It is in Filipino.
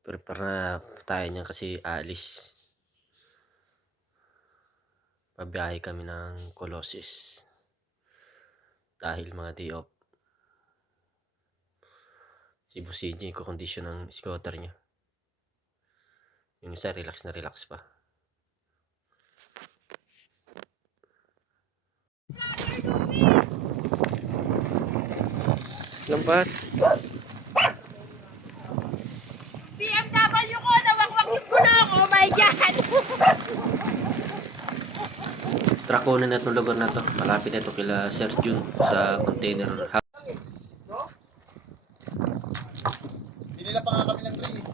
Prepare na tayo niyan kasi aalis. Pabiyahe kami ng Colossus. Dahil mga day off. Si Businji, kukondisyon ng scooter niya. Yung isa, relax na relax pa. Lampas. BMW ko, nawakwak yung gulong. Oh my God! Trakunan na itong lugar na to. Malapit na ito kila Sir Jun sa container house. Hindi nila pa nga kami ng ring eh.